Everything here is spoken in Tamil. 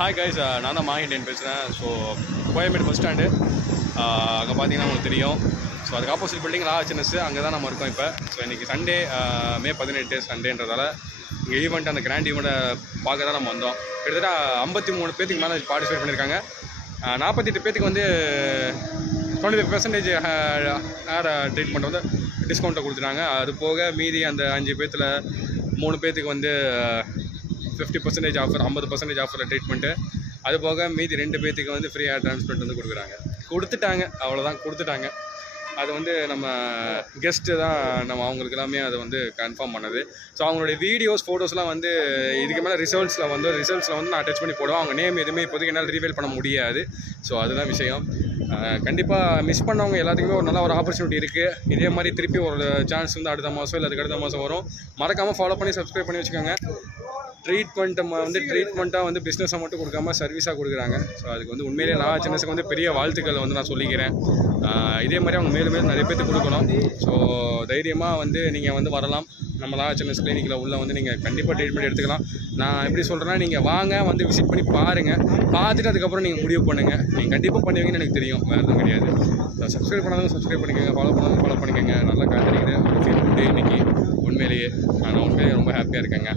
ஹாய் கைஸ், நான் தான் மாஹிண்டியன் பேசுகிறேன். ஸோ கோயம்பேடு பஸ் ஸ்டாண்டு அங்கே பார்த்தீங்கன்னா உங்களுக்கு தெரியும். ஸோ அதுக்கு ஆப்போசிட் பில்டிங் HNS அங்கே தான் நம்ம இருக்கோம் இப்போ. ஸோ இன்றைக்கி சண்டே, மே 18 சண்டேன்றதால இங்கே ஈவெண்ட், அந்த கிராண்ட் ஈவெண்ட்டை பார்க்க தான் நம்ம வந்தோம். கிட்டத்தட்ட 53 பேத்துக்கு மேலே பார்ட்டிசிபேட் பண்ணியிருக்காங்க. 48 பேத்துக்கு வந்து 25% ஹேர் ட்ரீட்மெண்ட் வந்து டிஸ்கவுண்ட்டை கொடுத்துட்டாங்க. அது போக மீதி அந்த 5 பேத்தில் 3 பேத்துக்கு வந்து 50% ஆஃபர், 50% ஆஃபரில் ட்ரீட்மெண்ட்டு. அது போக மீதி 2 பேத்துக்கு வந்து ஃப்ரீ ஹேர் டிரான்ஸ்பிளான்ட் வந்து கொடுத்துட்டாங்க. அவ்வளோதான், கொடுத்துட்டாங்க. அது வந்து நம்ம கெஸ்ட்டு தான் நம்ம அவங்களுக்கு எல்லாமே அதை வந்து கன்ஃபார்ம் பண்ணது. ஸோ அவங்களுடைய வீடியோஸ், ஃபோட்டோஸ்லாம் வந்து இதுக்கு மேலே ரிசல்ட்ஸில் வந்து நான் டச் பண்ணி போடுவேன். அவங்க நேம் எதுவுமே இப்போதைக்கு என்னால் ரிவீல் பண்ண முடியாது. ஸோ அதுதான் விஷயம். கண்டிப்பாக மிஸ் பண்ணவங்க எல்லாத்துக்குமே ஒரு நல்ல ஒரு ஆப்பர்ச்சுனிட்டி இருக்குது. இதே மாதிரி திருப்பி ஒரு சான்ஸ் வந்து அடுத்த மாதம் இல்லை அதுக்கு அடுத்த மாதம் வரும். மறக்காமல் ஃபாலோ பண்ணி சப்ஸ்கிரைப் பண்ணி வச்சுக்கோங்க. ட்ரீட்மெண்ட்டாக வந்து பிஸ்னஸை மட்டும் கொடுக்காம சர்வீஸாக கொடுக்குறாங்க. ஸோ அதுக்கு வந்து உண்மையிலே HNSக்கு வந்து பெரிய வாழ்த்துக்கள் வந்து நான் சொல்லிக்கிறேன். இதே மாதிரி அவங்க மேலும் நிறைய பேருக்கு கொடுக்கணும். ஸோ தைரியமாக வந்து நீங்கள் வந்து வரலாம். நம்ம HNS கிளினிக்கில் உள்ள வந்து நீங்கள் கண்டிப்பாக ட்ரீட்மெண்ட் எடுத்துக்கலாம். நான் எப்படி சொல்கிறேன்னா, நீங்கள் வாங்க, வந்து விசிட் பண்ணி பாருங்கள். பார்த்துட்டு அதுக்கப்புறம் நீங்கள் முடிவு பண்ணுங்கள். நீங்கள் கண்டிப்பாக பண்ணுவீங்கன்னு எனக்கு தெரியும், வேறு எதுவும் கிடையாது. சப்ஸ்கிரைப் பண்ணாலும் சப்ஸ்கிரைப் பண்ணிக்கோங்க, ஃபாலோ பண்ணாலும் ஃபாலோ பண்ணிக்கோங்க. நல்லா காத்துறீங்க. ஃபீல் குட் டே இன்றைக்கி. உண்மையிலேயே நான் உண்மையிலேயே ரொம்ப ஹாப்பியாக இருக்கேங்க.